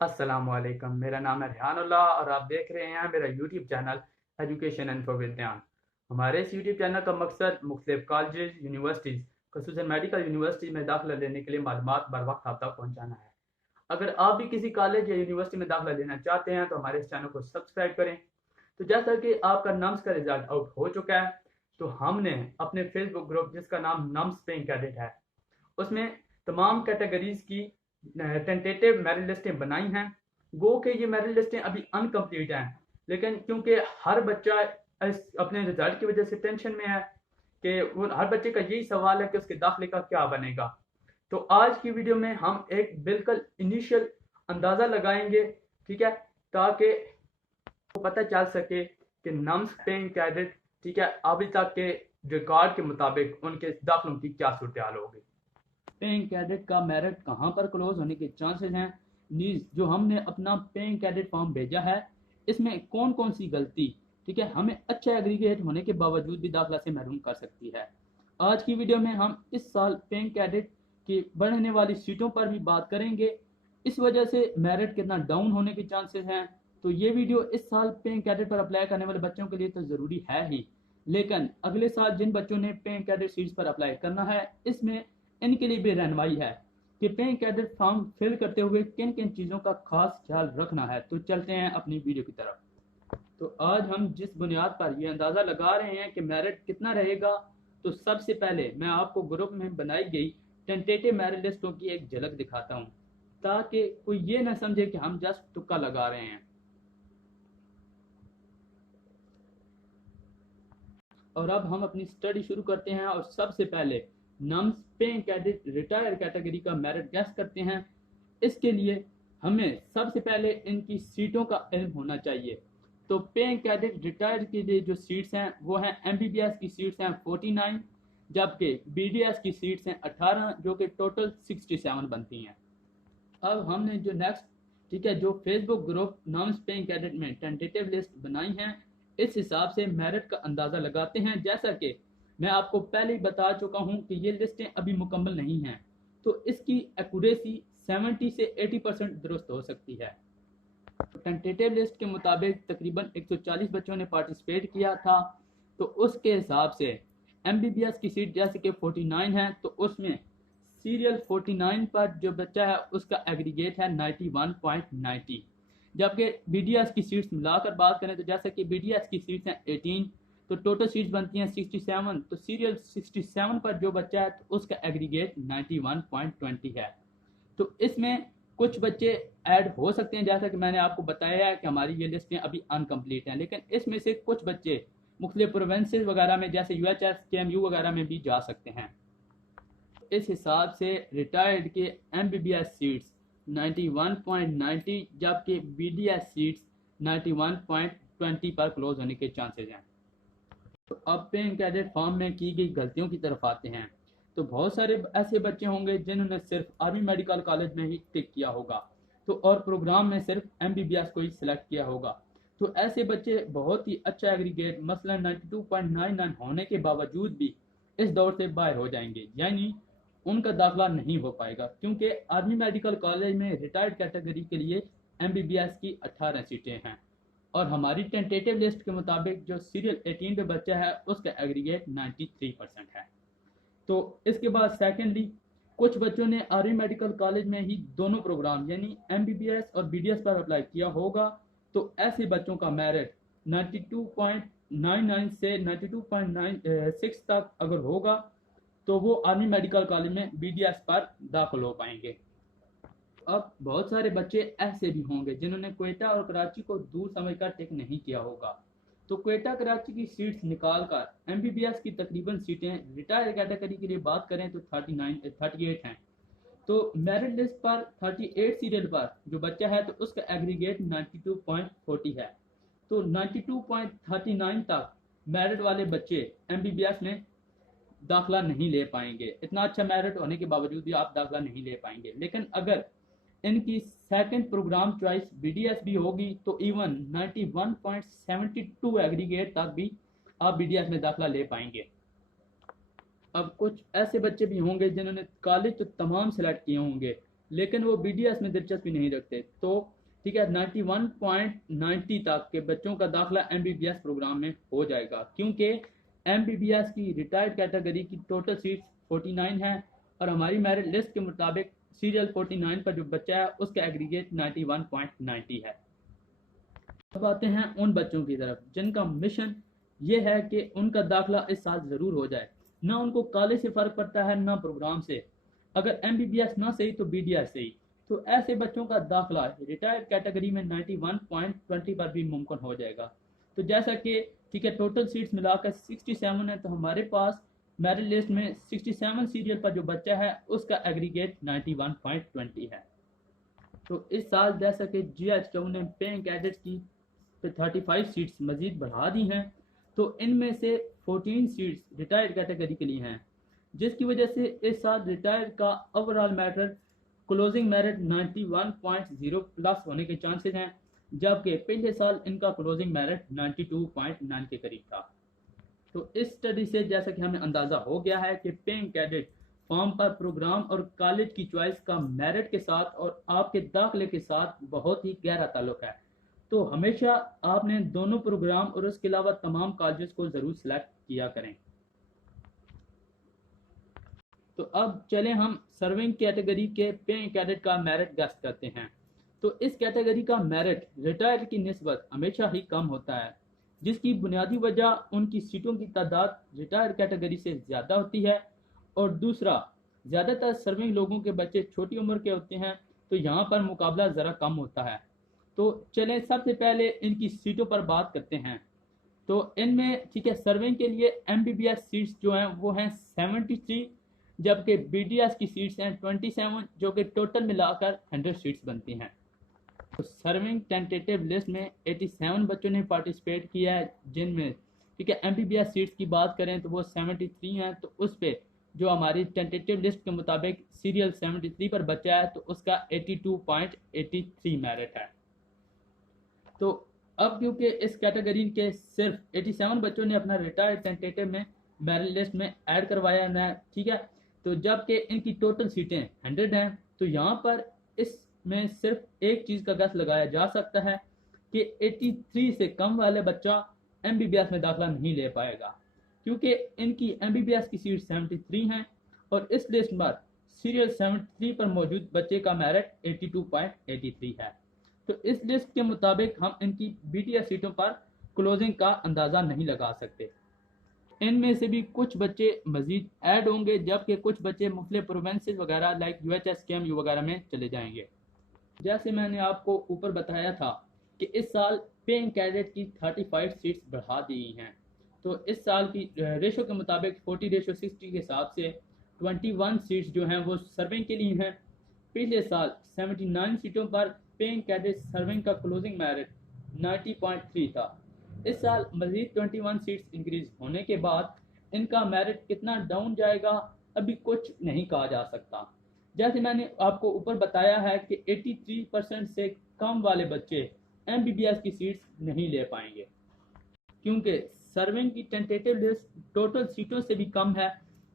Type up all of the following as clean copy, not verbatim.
अस्सलामुअलैकुम। मेरा नाम है रेहानुल्लाह और आप देख रहे हैं मेरा YouTube channel education and for विज्ञान। हमारे इस यूट्यूब चैनल का मकसद मुख्तलिफ कॉलेजेस, यूनिवर्सिटीज़, खसूसन मेडिकल यूनिवर्सिटी में दाखिला लेने के लिए मालूमात बर वक्त आप तक पहुँचाना है। अगर आप भी किसी कॉलेज या यूनिवर्सिटी में दाखिला लेना चाहते हैं तो हमारे इस चैनल को सब्सक्राइब करें। तो जैसा कि आपका नम्स का रिजल्ट आउट हो चुका है, तो हमने अपने फेसबुक ग्रुप जिसका नाम नम्स पेइंग कैडेट है, उसमें तमाम कैटेगरीज की टेंटेटिव मेरिट लिस्टें बनाई हैं। गो के ये मेरिट लिस्टें अभी अनकम्प्लीट हैं, लेकिन क्योंकि हर बच्चा अपने रिजल्ट की वजह से टेंशन में है कि वो हर बच्चे का यही सवाल है कि उसके दाखिले का क्या बनेगा। तो आज की वीडियो में हम एक बिल्कुल इनिशियल अंदाज़ा लगाएंगे, ठीक है, ताकि को पता चल सके कि नम्स पेइंग कैडेट, ठीक है, अभी तक के रिकॉर्ड के मुताबिक उनके दाखिलों की क्या सूरत हाल होगी। पेइंग कैडेट का मेरिट कहाँ पर क्लोज होने के चांसेस हैं। नीज जो हमने अपना पेइंग कैडेट फॉर्म भेजा है, इसमें कौन कौन सी गलती, ठीक है, हमें अच्छा एग्रीगेट होने के बावजूद भी दाखिला से महरूम कर सकती है। आज की वीडियो में हम इस साल पेइंग कैडेट की बढ़ने वाली सीटों पर भी बात करेंगे। इस वजह से मेरिट कितना डाउन होने के चांसेस हैं। तो ये वीडियो इस साल पेइंग कैडेट पर अप्लाई करने वाले बच्चों के लिए तो ज़रूरी है ही, लेकिन अगले साल जिन बच्चों ने पेइंग कैडेट सीट्स पर अप्लाई करना है, इसमें इनके लिए भी रहनुमाई है कि पेइंग कैडेट फॉर्म फिल करते हुए किन किन चीज़ों का खास ख्याल रखना है। तो चलते हैं अपनी वीडियो की तरफ। तो आज हम जिस बुनियाद पर यह अंदाज़ा लगा रहे हैं कि मेरिट कितना रहेगा, तो सबसे पहले मैं आपको ग्रुप में बनाई गई टेंटेटिव मेरिट लिस्टों की एक झलक दिखाता हूँ, ताकि कोई ये ना समझे कि हम जस्ट तुक्का लगा रहे हैं। और अब हम अपनी स्टडी शुरू करते हैं और सबसे पहले nums paying cadet retire category का मेरिट गैस करते हैं। इसके लिए हमें सबसे पहले इनकी सीटों का इल्म होना चाहिए। तो पेइंग कैडेट रिटायर के लिए जो सीट्स हैं वो हैं एमबीबीएस की सीट्स हैं 49, जबकि बीडीएस की सीट्स हैं 18, जो कि टोटल 67 बनती हैं। अब हमने जो नेक्स्ट, ठीक है, जो Facebook group norms paying cadet में टेंटेटिव लिस्ट बनाई है, इस हिसाब से मेरिट का अंदाज़ा लगाते हैं। जैसा कि मैं आपको पहले ही बता चुका हूं कि ये लिस्टें अभी मुकम्मल नहीं हैं, तो इसकी एक्यूरेसी 70 से 80% दुरुस्त हो सकती है। टेंटेटिव लिस्ट के मुताबिक तकरीबन 140 बच्चों ने पार्टिसिपेट किया था। तो उसके हिसाब से एमबीबीएस की सीट जैसे कि 49 है, तो उसमें सीरियल 49 पर जो बच्चा है उसका एग्रीगेट है 91.90, जबकि बीडीएस की सीट्स मिलाकर बात करें तो जैसे कि बीडीएस की सीट्स हैं 18, तो टोटल सीट्स बनती हैं 67। तो सीरियल 67 पर जो बच्चा है तो उसका एग्रीगेट 91.20 है। तो इसमें कुछ बच्चे ऐड हो सकते हैं, जैसा कि मैंने आपको बताया है कि हमारी ये लिस्टें अभी अनकम्प्लीट हैं, लेकिन इसमें से कुछ बच्चे मुख्तलिफ प्रोविंसेस वगैरह में जैसे यूएचएस, केएमयू वगैरह में भी जा सकते हैं। इस हिसाब से रिटायर्ड के एमबीबीएस सीट्स 91.90, जबकि बीडीएस सीट्स 91.20 पर क्लोज होने के चांसेस हैं। तो अब पेइंग कैडेट फॉर्म में की गई गलतियों की तरफ आते हैं। तो बहुत सारे ऐसे बच्चे होंगे जिन्होंने सिर्फ आर्मी मेडिकल कॉलेज में ही टिक किया होगा, तो और प्रोग्राम में सिर्फ एमबीबीएस को ही सिलेक्ट किया होगा। तो ऐसे बच्चे बहुत ही अच्छा एग्रीगेट मसलन 92.99 होने के बावजूद भी इस दौर से बाहर हो जाएंगे, यानी उनका दाखिला नहीं हो पाएगा, क्योंकि आर्मी मेडिकल कॉलेज में रिटायर्ड कैटेगरी के लिए एमबीबीएस की 18 सीटें हैं और हमारी टेंटेटिव लिस्ट के मुताबिक जो सीरियल 18 पे बच्चा है उसका एग्रीगेट 93% है। तो इसके बाद सेकेंडली कुछ बच्चों ने आर्मी मेडिकल कॉलेज में ही दोनों प्रोग्राम यानी एमबीबीएस और बीडीएस पर अप्लाई किया होगा। तो ऐसे बच्चों का मेरिट 92.99 से 92.96 तक अगर होगा तो वो आर्मी मेडिकल कॉलेज में बीडीएस पर दाखिल हो पाएंगे। अब बहुत सारे बच्चे ऐसे भी होंगे जिन्होंने क्वेटा और कराची को दूर समझकर टिक नहीं किया होगा। तो क्वेटा कराची की सीट्स निकालकर एमबीबीएस की तकरीबन सीटें रिटायर कैटेगरी के लिए बात करें तो 38 हैं। तो मेरिट लिस्ट पर 38 सीरियल पर जो बच्चा है तो उसका एग्रीगेट 92.40 है। तो 92.39 तक मेरिट वाले बच्चे एमबीबीएस में दाखिला नहीं ले पाएंगे। इतना अच्छा मेरिट होने के बावजूद भी आप दाखिला नहीं ले पाएंगे। लेकिन अगर इनकी सेकंड प्रोग्राम चॉइस बीडीएस भी होगी तो इवन 91.72 एग्रीगेट तक भी आप बीडीएस में दाखिला ले पाएंगे। अब कुछ ऐसे बच्चे भी होंगे जिन्होंने कॉलेज तो तमाम सेलेक्ट किए होंगे, लेकिन वो BDS में दिलचस्पी नहीं रखते। तो ठीक है, 91.90 तक के बच्चों का दाखिला MBBS प्रोग्राम में हो जाएगा, क्योंकि MBBS की रिटायर्ड कैटेगरी की टोटल सीट्स 49 है और हमारी मेरिट लिस्ट के मुताबिक सीरियल 49 पर जो बच्चा है उसका एग्रीगेट 91.90 है। अब आते हैं उन बच्चों की तरफ जिनका मिशन ये है कि उनका दाखिला इस साल ज़रूर हो जाए। ना उनको कॉलेज से फ़र्क पड़ता है ना प्रोग्राम से, अगर MBBS ना सही तो BDS सही। तो ऐसे बच्चों का दाखिला रिटायर्ड कैटेगरी में 91.20 पर भी मुमकिन हो जाएगा। तो जैसा कि ठीक है, टोटल सीट्स मिलाकर 67 है, तो हमारे पास मेरिट लिस्ट में 67 सीरियल पर जो बच्चा है उसका एग्रीगेट 91.20 है। तो इस साल जैसा कि GHQ ने पेइंग कैडेट्स की 35 सीट्स मजीद बढ़ा दी हैं, तो इनमें से 14 सीट्स रिटायर्ड कैटेगरी के लिए हैं, जिसकी वजह से इस साल रिटायर्ड का overall merit closing merit 91.0 plus होने के चांसेस हैं, जबकि पिछले साल इनका क्लोजिंग मेरिट 92.9 के करीब था। तो इस स्टडी से जैसा कि हमें अंदाज़ा हो गया है कि पेइंग कैडेट फॉर्म पर प्रोग्राम और कॉलेज की चॉइस का मेरिट के साथ और आपके दाखिले के साथ बहुत ही गहरा ताल्लुक है। तो हमेशा आपने दोनों प्रोग्राम और उसके अलावा तमाम कॉलेजेस को ज़रूर सिलेक्ट किया करें। तो अब चलें हम सर्विंग कैटेगरी के पेइंग कैडेट का मेरिट गेस करते हैं। तो इस कैटेगरी का मेरिट रिटायर्ड की निस्बत हमेशा ही कम होता है, जिसकी बुनियादी वजह उनकी सीटों की तादाद रिटायर्ड कैटेगरी से ज़्यादा होती है, और दूसरा ज़्यादातर सर्विंग लोगों के बच्चे छोटी उम्र के होते हैं, तो यहाँ पर मुकाबला ज़रा कम होता है। तो चलें सबसे पहले इनकी सीटों पर बात करते हैं। तो इनमें ठीक है, सर्विंग के लिए MBBS सीट्स जो हैं वो हैं 73, जबकि BDS की सीट्स हैं 27, जो कि टोटल मिलाकर 100 सीट्स बनती हैं। तो सर्विंग टेंटेटिव लिस्ट में 87 बच्चों ने पार्टिसिपेट किया है, जिनमें ठीक है MBBS सीट्स की बात करें तो वो 73 हैं। तो उस पर जो हमारी टेंटेटिव लिस्ट के मुताबिक सीरियल 73 पर बचा है, तो उसका 82.83 मेरिट है। तो अब क्योंकि इस कैटेगरी के सिर्फ 87 बच्चों ने अपना रिटायर्ड टेंटेटिव में मेरिट लिस्ट में ऐड करवाया है, ठीक है, तो जबकि इनकी टोटल सीटें 100 हैं, तो यहाँ पर इसमें सिर्फ एक चीज़ का गस लगाया जा सकता है कि 83 से कम वाले बच्चा MBBS में दाखिला नहीं ले पाएगा, क्योंकि इनकी MBBS की सीट 73 हैं और इस लिस्ट पर सीरियल 73 पर मौजूद बच्चे का मेरिट 82.83 है। तो इस लिस्ट के मुताबिक हम इनकी BDS सीटों पर क्लोजिंग का अंदाज़ा नहीं लगा सकते। इनमें से भी कुछ बच्चे मजीद ऐड होंगे, जबकि कुछ बच्चे मुख्तलिफ प्रोविंसेस वगैरह लाइक UHS KMU वगैरह में चले जाएंगे। जैसे मैंने आपको ऊपर बताया था कि इस साल पेइंग कैडेट की 35 सीट्स बढ़ा दी हैं। तो इस साल की रेशो के मुताबिक 40:60 के हिसाब से 21 सीट्स जो हैं वो सर्विंग के लिए हैं। पिछले साल 79 सीटों पर पेइंग कैडेट सर्विंग का क्लोजिंग मेरिट 90.3 था। इस साल मजीद 21 सीट्स इंक्रीज होने के बाद इनका मेरिट कितना डाउन जाएगा अभी कुछ नहीं कहा जा सकता। जैसे मैंने आपको ऊपर बताया है कि 83% से कम वाले बच्चे MBBS की सीट्स नहीं ले पाएंगे, क्योंकि सर्विंग की टेंटेटिव लिस्ट टोटल सीटों से भी कम है।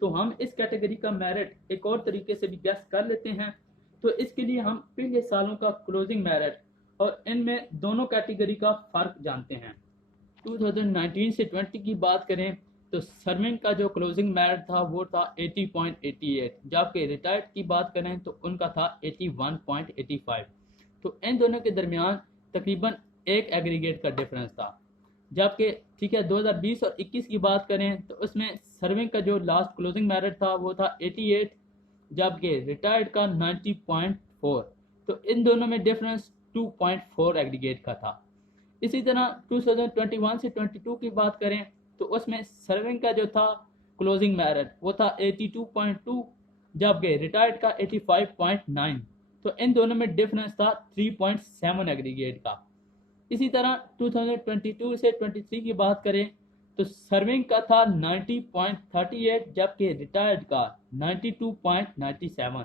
तो हम इस कैटेगरी का मेरिट एक और तरीके से भी गेस कर लेते हैं। तो इसके लिए हम पिछले सालों का क्लोजिंग मेरिट और इनमें दोनों कैटेगरी का फ़र्क जानते हैं। 2019 से 20 की बात करें तो सर्विंग का जो क्लोजिंग मेरिट था वो था 80.88, जबकि रिटायर्ड की बात करें तो उनका था 81.85। तो इन दोनों के दरमियान तकरीबन एक एग्रीगेट का डिफरेंस था। जबकि ठीक है 2020 और 21 की बात करें तो उसमें सर्विंग का जो लास्ट क्लोजिंग मेरिट था वो था 88, जबकि रिटायर्ड का 90.4। तो इन दोनों में डिफरेंस 2.4 एग्रीगेट का था। इसी तरह 2021 से 22 की बात करें तो उसमें सर्विंग का जो था क्लोजिंग मेरिट वो था 82.2, जबकि रिटायर्ड का 85.9। तो इन दोनों में डिफरेंस था 3.7 एग्रीगेट का। इसी तरह 2022 से 23 की बात करें तो सर्विंग का था 90.38, जबकि रिटायर्ड का 92.97।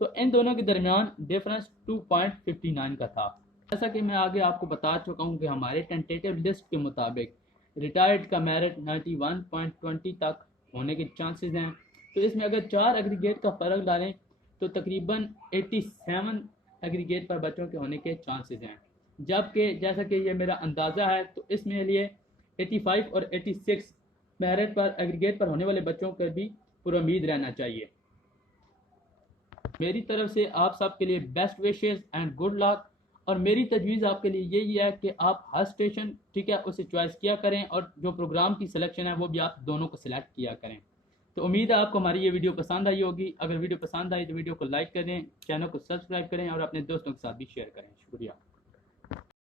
तो इन दोनों के दरमियान डिफरेंस 2.59 का था। जैसा कि मैं आगे आपको बता चुका हूं कि हमारे टेंटेटिव लिस्ट के मुताबिक रिटायर्ड का मेरिट 91.20 तक होने के चांसेस हैं। तो इसमें अगर 4 एग्रीगेट का फ़र्क डालें तो तकरीबन 87 एग्रीगेट पर बच्चों के होने के चांसेस हैं, जबकि जैसा कि ये मेरा अंदाज़ा है तो इसमें लिए 85 और 86 मेरिट पर एग्रीगेट पर होने वाले बच्चों पर भी पुरुम्मीद रहना चाहिए। मेरी तरफ से आप सब के लिए best wishes and good luck. और मेरी तजवीज़ आपके लिए यही है कि आप हर स्टेशन, ठीक है, उसे चॉइस किया करें और जो प्रोग्राम की सिलेक्शन है वो भी आप दोनों को सिलेक्ट किया करें। तो उम्मीद है आपको हमारी ये वीडियो पसंद आई होगी। अगर वीडियो पसंद आई तो वीडियो को लाइक करें, चैनल को सब्सक्राइब करें और अपने दोस्तों के साथ भी शेयर करें। शुक्रिया।